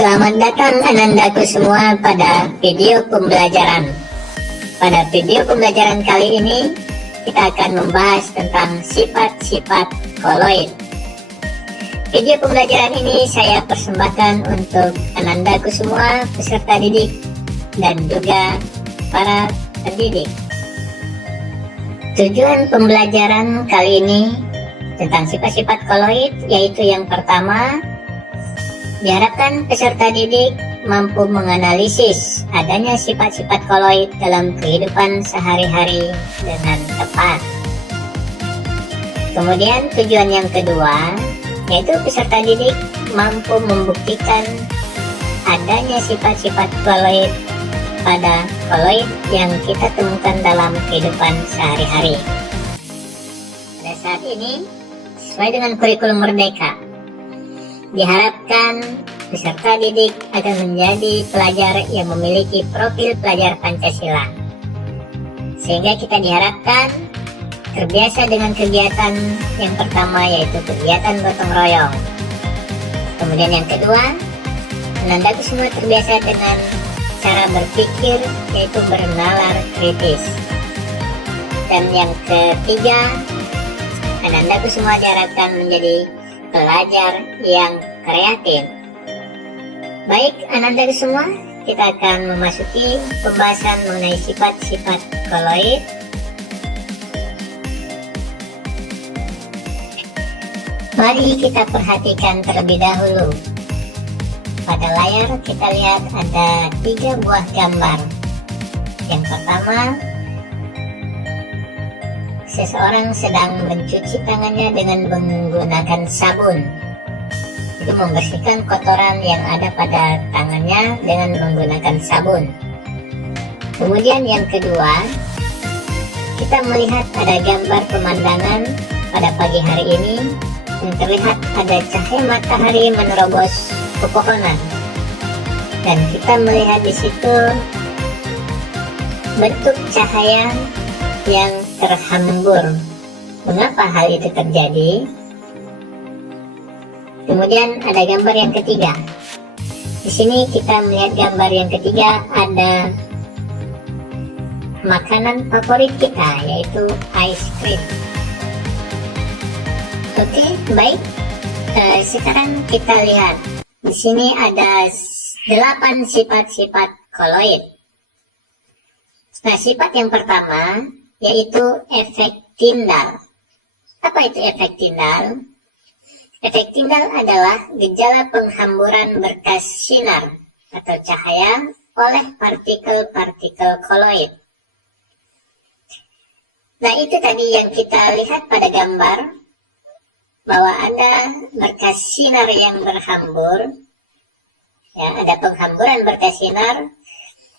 Selamat datang anandaku semua pada video pembelajaran. Pada video pembelajaran kali ini kita akan membahas tentang sifat-sifat koloid. Video pembelajaran ini saya persembahkan untuk anandaku semua, peserta didik dan juga para pendidik. Tujuan pembelajaran kali ini tentang sifat-sifat koloid yaitu yang pertama, diharapkan peserta didik mampu menganalisis adanya sifat-sifat koloid dalam kehidupan sehari-hari dengan tepat. Kemudian tujuan yang kedua, yaitu peserta didik mampu membuktikan adanya sifat-sifat koloid pada koloid yang kita temukan dalam kehidupan sehari-hari. Pada saat ini, sesuai dengan kurikulum Merdeka, diharapkan peserta didik akan menjadi pelajar yang memiliki profil pelajar Pancasila. Sehingga kita diharapkan terbiasa dengan kegiatan yang pertama, yaitu kegiatan gotong royong. Kemudian yang kedua, anandaku semua terbiasa dengan cara berpikir, yaitu bernalar kritis. Dan yang ketiga, anandaku semua diharapkan menjadi pelajar yang kreatif. Baik anandaku semua, kita akan memasuki pembahasan mengenai sifat-sifat koloid. Mari kita perhatikan terlebih dahulu. Pada layar kita lihat ada 3 buah gambar. Yang pertama, seseorang sedang mencuci tangannya dengan menggunakan sabun. Itu membersihkan kotoran yang ada pada tangannya dengan menggunakan sabun. Kemudian yang kedua, kita melihat ada gambar pemandangan pada pagi hari ini yang terlihat ada cahaya matahari menerobos pepohonan. Dan kita melihat di situ bentuk cahaya yang terhambur. Mengapa hal itu terjadi? Kemudian ada gambar yang ketiga. Di sini kita melihat gambar yang ketiga, ada makanan favorit kita, yaitu ice cream. Oke, baik. Sekarang kita lihat. Di sini ada 8 sifat-sifat koloid. Nah, sifat yang pertama yaitu efek Tyndall. Apa itu efek Tyndall? Efek Tyndall adalah gejala penghamburan berkas sinar atau cahaya oleh partikel-partikel koloid. Nah, itu tadi yang kita lihat pada gambar, bahwa ada berkas sinar yang berhambur. Ya, ada penghamburan berkas sinar.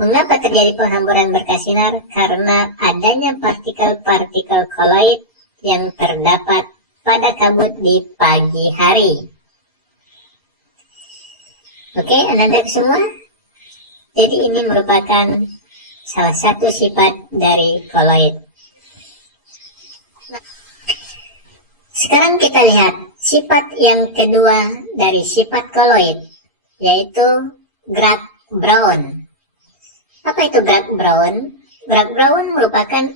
Mengapa terjadi penghamburan berkas sinar? Karena adanya partikel-partikel koloid yang terdapat pada kabut di pagi hari. Oke, anak-anak semua. Jadi ini merupakan salah satu sifat dari koloid. Sekarang kita lihat sifat yang kedua dari sifat koloid, yaitu Grad Brown. Apa itu Grad Brown? Grad Brown merupakan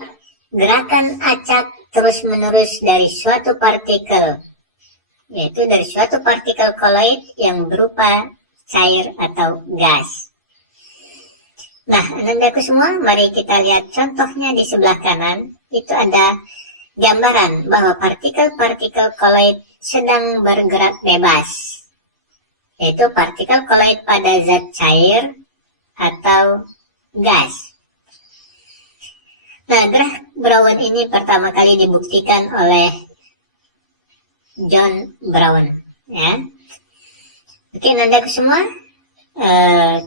gerakan acak terus-menerus dari suatu partikel, yaitu dari suatu partikel koloid yang berupa cair atau gas. Nah, anandaku semua, mari kita lihat contohnya di sebelah kanan. Itu ada gambaran bahwa partikel-partikel koloid sedang bergerak bebas, yaitu partikel koloid pada zat cair atau gas. Nah, Grad Brown ini pertama kali dibuktikan oleh John Brown. Ya. Oke, nandaku semua,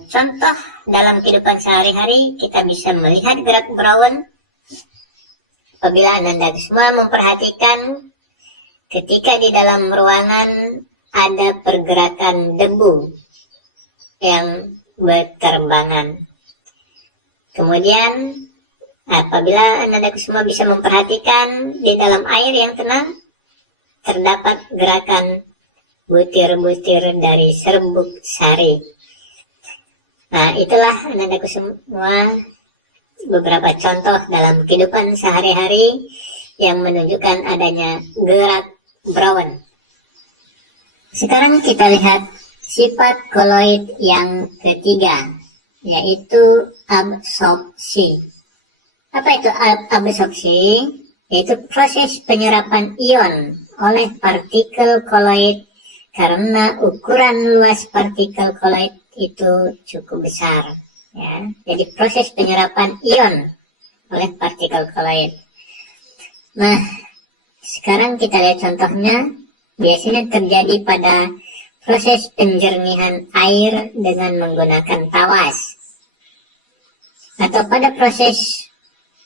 contoh dalam kehidupan sehari-hari kita bisa melihat Grad Brown apabila Anda semua memperhatikan ketika di dalam ruangan ada pergerakan debu yang berterbangan. Kemudian apabila Anda semua bisa memperhatikan di dalam air yang tenang terdapat gerakan butir-butir dari serbuk sari. Nah, itulah anandaku semua beberapa contoh dalam kehidupan sehari-hari yang menunjukkan adanya gerak Brown. Sekarang kita lihat sifat koloid yang ketiga, yaitu absorpsi. Apa itu absorpsi? Yaitu proses penyerapan ion oleh partikel koloid karena ukuran luas partikel koloid itu cukup besar. Ya, jadi proses penyerapan ion oleh partikel koloid. Nah, sekarang kita lihat contohnya. Biasanya terjadi pada proses penjernihan air dengan menggunakan tawas, atau pada proses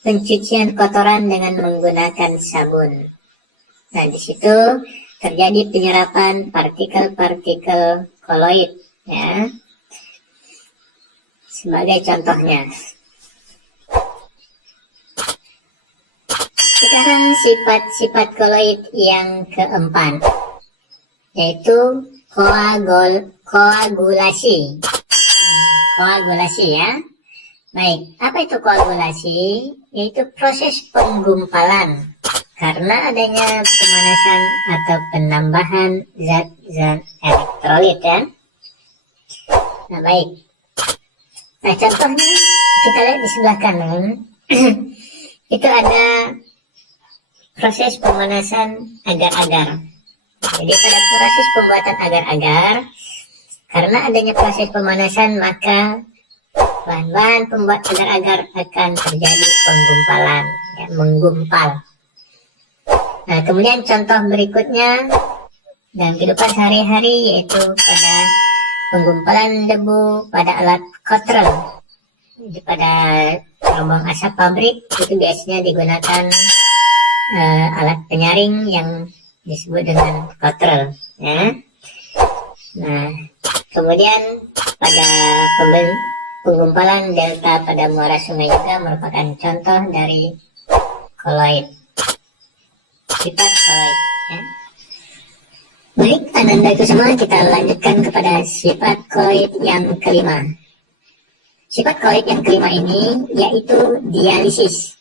pencucian kotoran dengan menggunakan sabun. Nah, di situ terjadi penyerapan partikel-partikel koloid, ya. Sebagai contohnya. Sekarang sifat-sifat koloid yang keempat, yaitu koagulasi. Koagulasi, ya. Baik, apa itu koagulasi? Yaitu proses penggumpalan karena adanya pemanasan atau penambahan zat-zat elektrolit, ya. Nah, baik. Nah, contohnya kita lihat di sebelah kanan. Itu ada proses pemanasan agar-agar. Jadi pada proses pembuatan agar-agar, karena adanya proses pemanasan, maka bahan-bahan pembuat agar-agar akan terjadi penggumpalan, ya, menggumpal. Nah, kemudian contoh berikutnya dalam kehidupan sehari-hari, yaitu pada penggumpalan debu pada alat kotrel. Jadi pada gelombang asap pabrik itu biasanya digunakan alat penyaring yang disebut dengan kotrel, ya. Nah, kemudian pada penggumpalan delta pada muara sungai juga merupakan contoh dari koloid, sifat koloid, ya. Baik, ananda itu semua, kita lanjutkan kepada sifat koloid yang kelima. Sifat koloid yang kelima ini yaitu dialisis.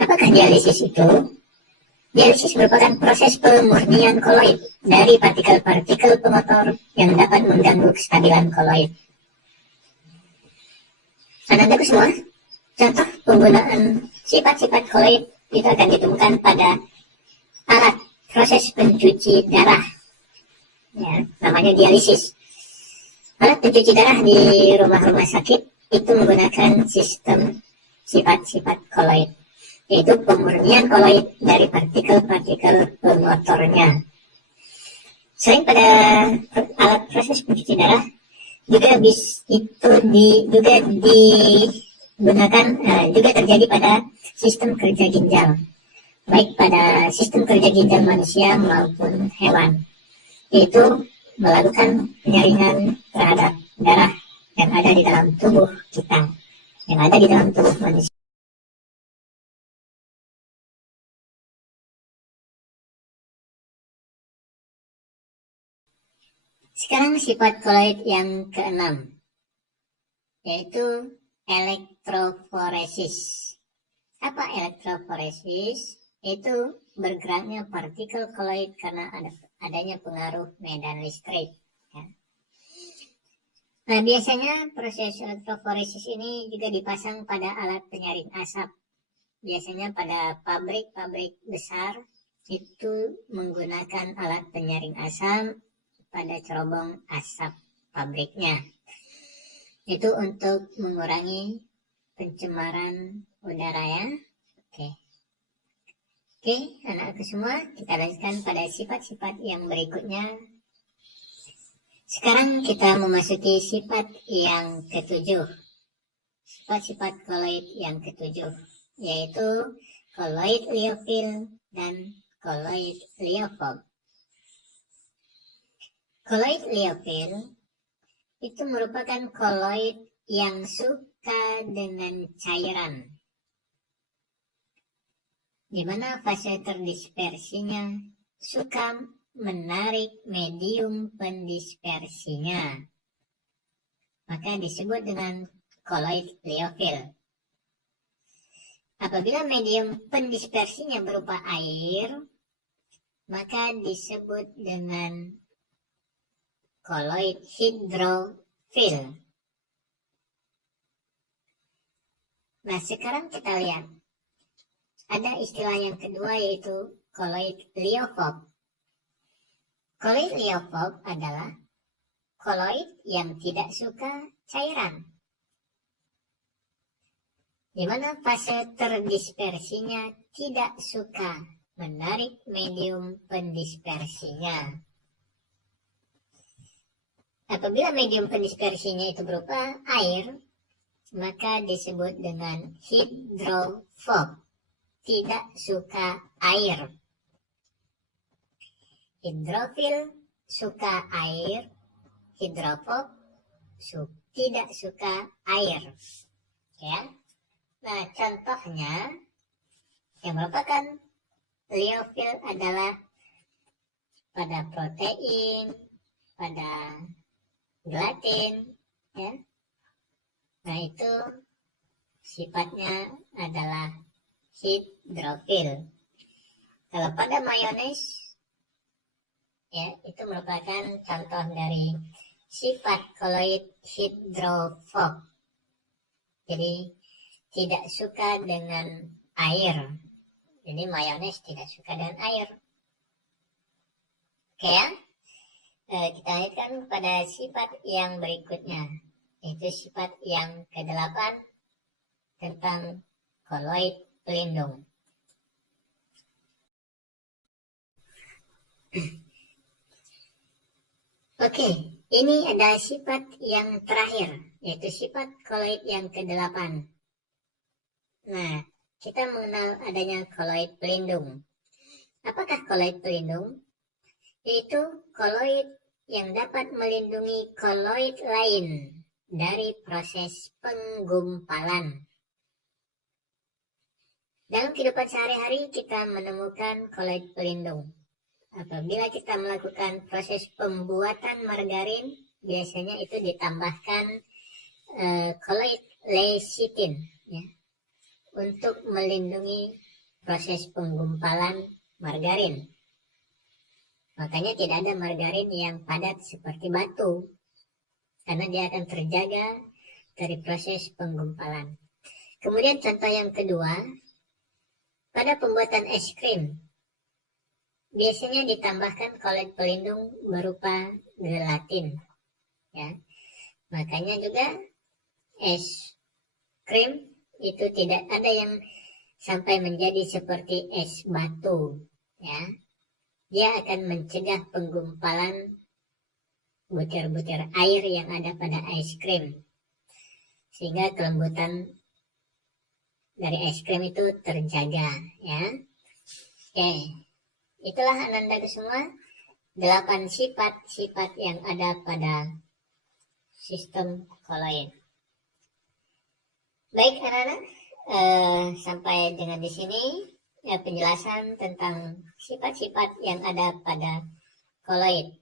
Apakah dialisis itu? Dialisis merupakan proses pemurnian koloid dari partikel-partikel pemotor yang dapat mengganggu kestabilan koloid. Anandaku semua, contoh penggunaan sifat-sifat koloid itu akan ditemukan pada alat proses pencuci darah, ya, namanya dialisis. Alat pencuci darah di rumah-rumah sakit itu menggunakan sistem sifat-sifat koloid, yaitu pemurnian koloid dari partikel-partikel pemotornya. Selain pada alat proses pencuci darah, juga juga terjadi pada sistem kerja ginjal, baik pada sistem kerja ginjal manusia maupun hewan, yaitu melakukan penyaringan terhadap darah yang ada di dalam tubuh kita, yang ada di dalam tubuh manusia. Sekarang sifat koloid yang keenam, yaitu elektroforesis. Apa elektroforesis? Itu bergeraknya partikel koloid karena adanya pengaruh medan listrik, ya. Nah, biasanya proses elektroforesis ini juga dipasang pada alat penyaring asap. Biasanya pada pabrik-pabrik besar itu menggunakan alat penyaring asap pada cerobong asap pabriknya. Itu untuk mengurangi pencemaran udara, ya. Oke, anak-anakku semua, kita lanjutkan pada sifat-sifat yang berikutnya. Sekarang kita memasuki sifat yang ketujuh. Sifat-sifat koloid yang ketujuh, yaitu koloid liofil dan koloid liofob. Koloid liofil itu merupakan koloid yang suka dengan cairan, di mana fase terdispersinya suka menarik medium pendispersinya. maka disebut dengan koloid liofil. Apabila medium pendispersinya berupa air, maka disebut dengan koloid hidrofil. Nah, sekarang kita lihat. Ada istilah yang kedua yaitu koloid liofob. Koloid liofob adalah koloid yang tidak suka cairan, di mana fase terdispersinya tidak suka menarik medium pendispersinya. Apabila medium pendispersinya itu berupa air, maka disebut dengan hidrofob, tidak suka air. Hidrofil suka air, hidrofob tidak suka air. Ya. Nah, contohnya yang merupakan liofil adalah pada protein, pada gelatin, ya. Nah, itu sifatnya adalah hidrofil. Kalau pada mayones, ya, itu merupakan contoh dari sifat koloid hidrofob. Jadi tidak suka dengan air. Jadi mayones tidak suka dengan air. Oke ya. Kita lanjutkan pada sifat yang berikutnya, yaitu sifat yang ke-8 tentang koloid pelindung. Oke, ini adalah sifat yang terakhir, yaitu sifat koloid yang ke-8. Nah, kita mengenal adanya koloid pelindung. Apakah koloid pelindung? Yaitu koloid yang dapat melindungi koloid lain dari proses penggumpalan. Dalam kehidupan sehari-hari kita menemukan koloid pelindung. Apabila kita melakukan proses pembuatan margarin, biasanya itu ditambahkan koloid lecithin, ya, untuk melindungi proses penggumpalan margarin. Makanya tidak ada margarin yang padat seperti batu, karena dia akan terjaga dari proses penggumpalan. Kemudian contoh yang kedua, pada pembuatan es krim, biasanya ditambahkan koloid pelindung berupa gelatin. Ya. Makanya juga es krim itu tidak ada yang sampai menjadi seperti es batu. Ya. Dia akan mencegah penggumpalan butir-butir air yang ada pada es krim, sehingga kelembutan dari es krim itu terjaga. Ya. Oke, itulah Anandaku semua 8 sifat-sifat yang ada pada sistem koloid. Baik anak-anak, sampai dengan di sini ya, penjelasan tentang sifat-sifat yang ada pada koloid.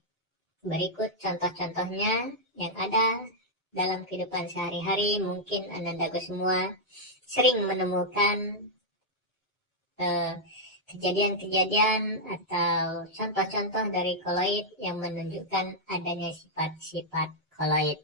Berikut contoh-contohnya yang ada dalam kehidupan sehari-hari. Mungkin Anandaku semua sering menemukan kejadian-kejadian atau contoh-contoh dari koloid yang menunjukkan adanya sifat-sifat koloid.